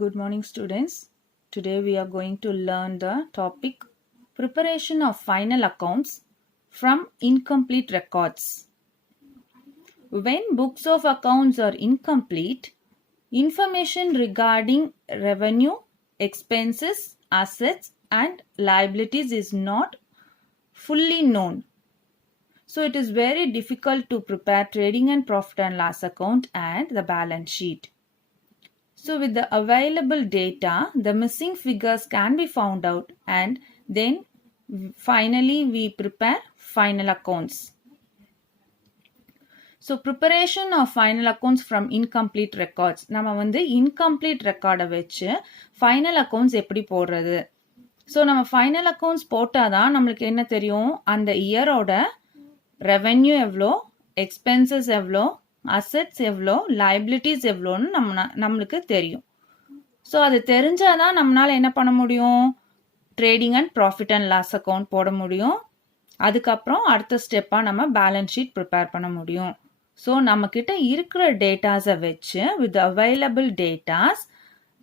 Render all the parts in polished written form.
Good morning, students. Today we are going to learn the topic preparation of final accounts from incomplete records. When books of accounts are incomplete, information regarding revenue, expenses, assets, and liabilities is not fully known. So it is very difficult to prepare trading and profit and loss account and the balance sheet. So with the available data, the missing figures can be found out and then finally we prepare final accounts. So preparation of final accounts from incomplete records. நம்ம வந்து incomplete record வச்சு final accounts எப்படி போடுறது? So நம்ம final accounts போட்டால் தான் நம்மளுக்கு என்ன தெரியும், அந்த இயரோட ரெவென்யூ எவ்வளோ, எக்ஸ்பென்சஸ் எவ்வளோ, அசெட்ஸ் எவ்வளோ, லைபிலிட்டிஸ் எவ்வளோன்னு நம்மளுக்கு தெரியும். ஸோ அது தெரிஞ்சால் தான் நம்மளால் என்ன பண்ண முடியும், trading and profit and loss account போட முடியும். அதுக்கப்புறம் அடுத்த ஸ்டெப்பாக நம்ம பேலன்ஸ் ஷீட் ப்ரிப்பேர் பண்ண முடியும். ஸோ நம்மக்கிட்ட இருக்கிற டேட்டாஸை வச்சு with available datas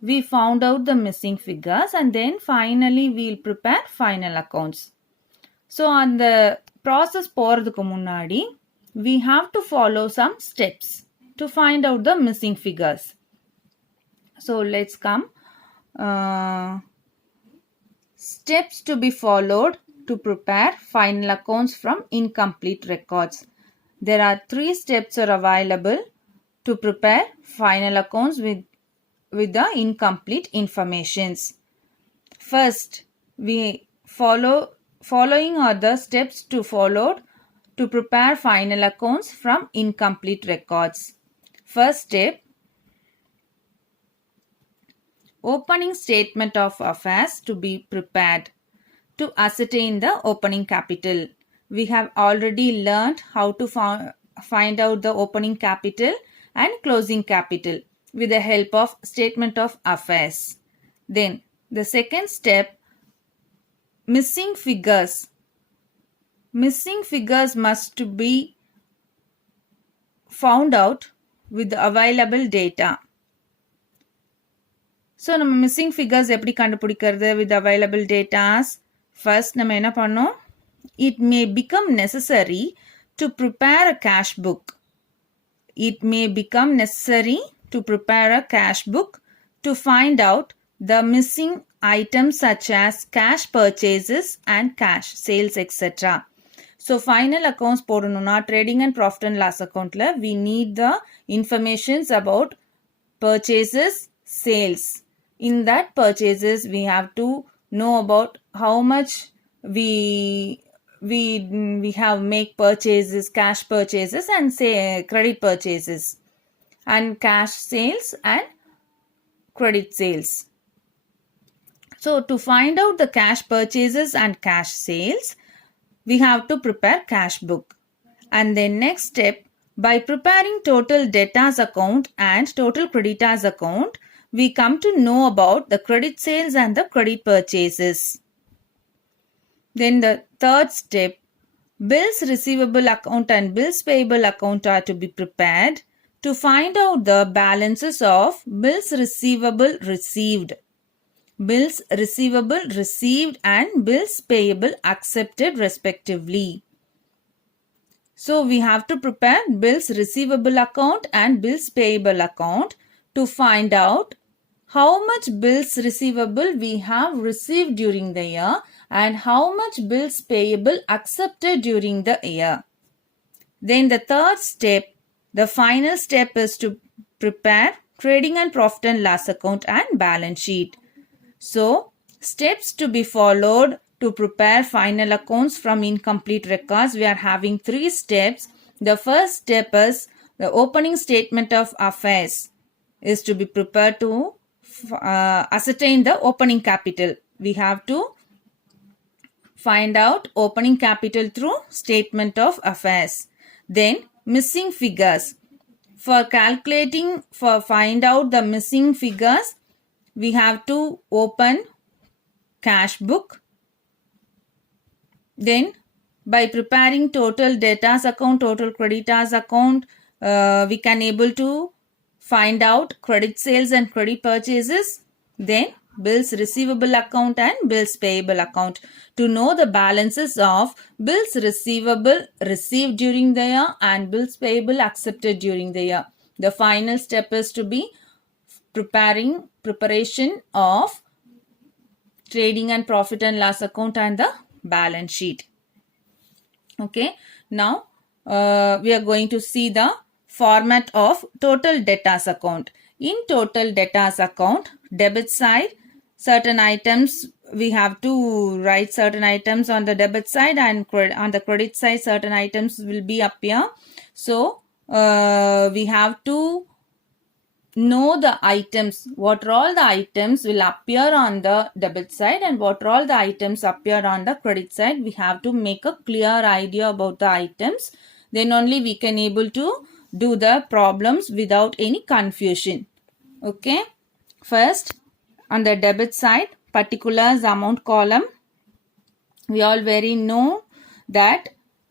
we found out the missing figures and then finally we'll prepare final accounts. So அந்த process போறதுக்கு முன்னாடி we have to follow some steps to find out the missing figures. So let's come. Steps to be followed to prepare final accounts from incomplete records. There are 3 steps are available to prepare final accounts with the incomplete informations. First, we following are the steps to followed to prepare final accounts from incomplete records. First step, opening statement of affairs to be prepared to ascertain the opening capital. We have already learned how to find out the opening capital and closing capital with the help of statement of affairs. Then the second step, missing figures. Missing figures must be found out with the available data. So நம்ம missing figures எப்படி கண்டுபிடிக்கிறது with available data? First நம்ம என்ன பண்ணோம், it may become necessary to prepare a cash book. It may become necessary to prepare a cash book to find out the missing items such as cash purchases and cash sales, etc. So final accounts போடணும்னா trading and profit and loss accountல we need the informations about purchases, sales. In that purchases we have to know about how much we have make purchases, cash purchases and say credit purchases, and cash sales and credit sales. So to find out the cash purchases and cash sales, we have to prepare cash book. And then next step, by preparing total debtors account and total creditors account, we come to know about the credit sales and the credit purchases. Then the third step, bills receivable account and bills payable account are to be prepared to find out the balances of bills receivable received, bills receivable received and bills payable accepted respectively. So we have to prepare bills receivable account and bills payable account to find out how much bills receivable we have received during the year and how much bills payable accepted during the year. Then the third step, the final step is to prepare trading and profit and loss account and balance sheet. So steps to be followed to prepare final accounts from incomplete records. We are having 3 steps. The first step is the opening statement of affairs is to be prepared to ascertain the opening capital. We have to find out opening capital through statement of affairs. Then missing figures. For find out the missing figures, we have to open cash book. Then by preparing total debtors account, total creditors account, we can able to find out credit sales and credit purchases then bills receivable account and bills payable account. To know the balances of bills receivable received during the year and bills payable accepted during the year. The final step is to be preparation of trading and profit and loss account and the balance sheet. Okay, now we are going to see the format of total debtors account. In total debtors account, debit side, certain items we have to write certain items on the debit side, and on the credit side certain items will be appear. So we have to know the items, what are all the items will appear on the debit side and what are all the items appear on the credit side. We have to make a clear idea about the items, then only we can able to do the problems without any confusion. Okay, first on the debit side, particulars amount column, we all very know that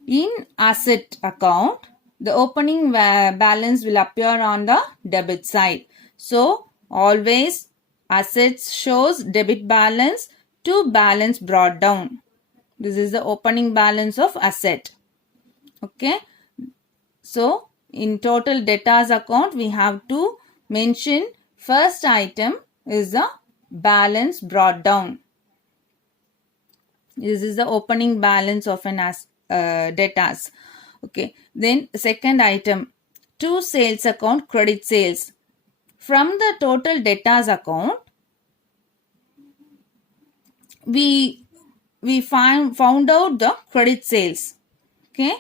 in asset account the opening balance will appear on the debit side. So always assets shows debit balance to balance brought down. This is the opening balance of asset. Okay. So in total debtors account we have to mention first item is the balance brought down. This is the opening balance of an debtors. Okay. Then second item, to sales account credit sales. From the total debtors account, we found out the credit sales. Okay.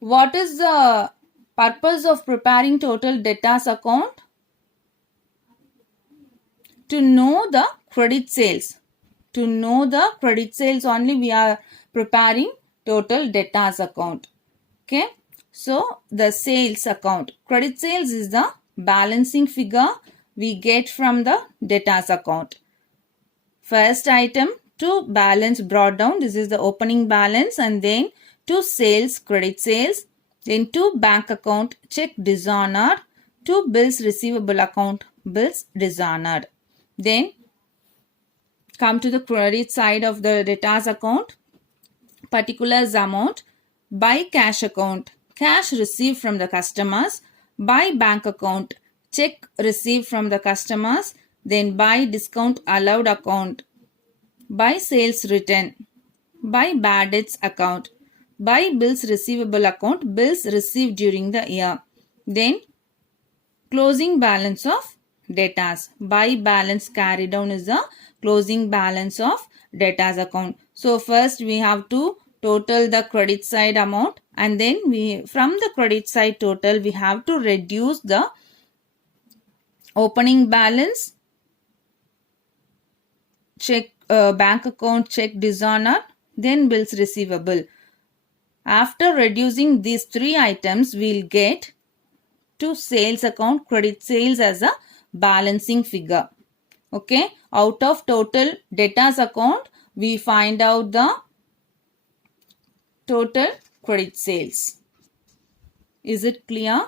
What is the purpose of preparing total debtors account? To know the credit sales. To know the credit sales only we are preparing total debtors account. Okay. So the sales account, credit sales is the balancing figure we get from the debtors account. First item, to balance brought down, this is the opening balance, and then to sales credit sales, then to bank account check dishonored, to bills receivable account bills dishonored. Then come to the credit side of the debtors account, particulars amount, by cash account cash received from the customers, by bank account check received from the customers, then by discount allowed account, by sales return, by bad debts account, by bills receivable account bills received during the year, then closing balance of debtors. By balance carried down is the closing balance of debtors account. So first we have to total the credit side amount, and then from the credit side total we have to reduce the opening balance, check bank account check dishonored, then bills receivable. After reducing these three items, we'll get to sales account credit sales as a balancing figure. Okay, out of total debtors account we find out the total credit sales. Is it clear?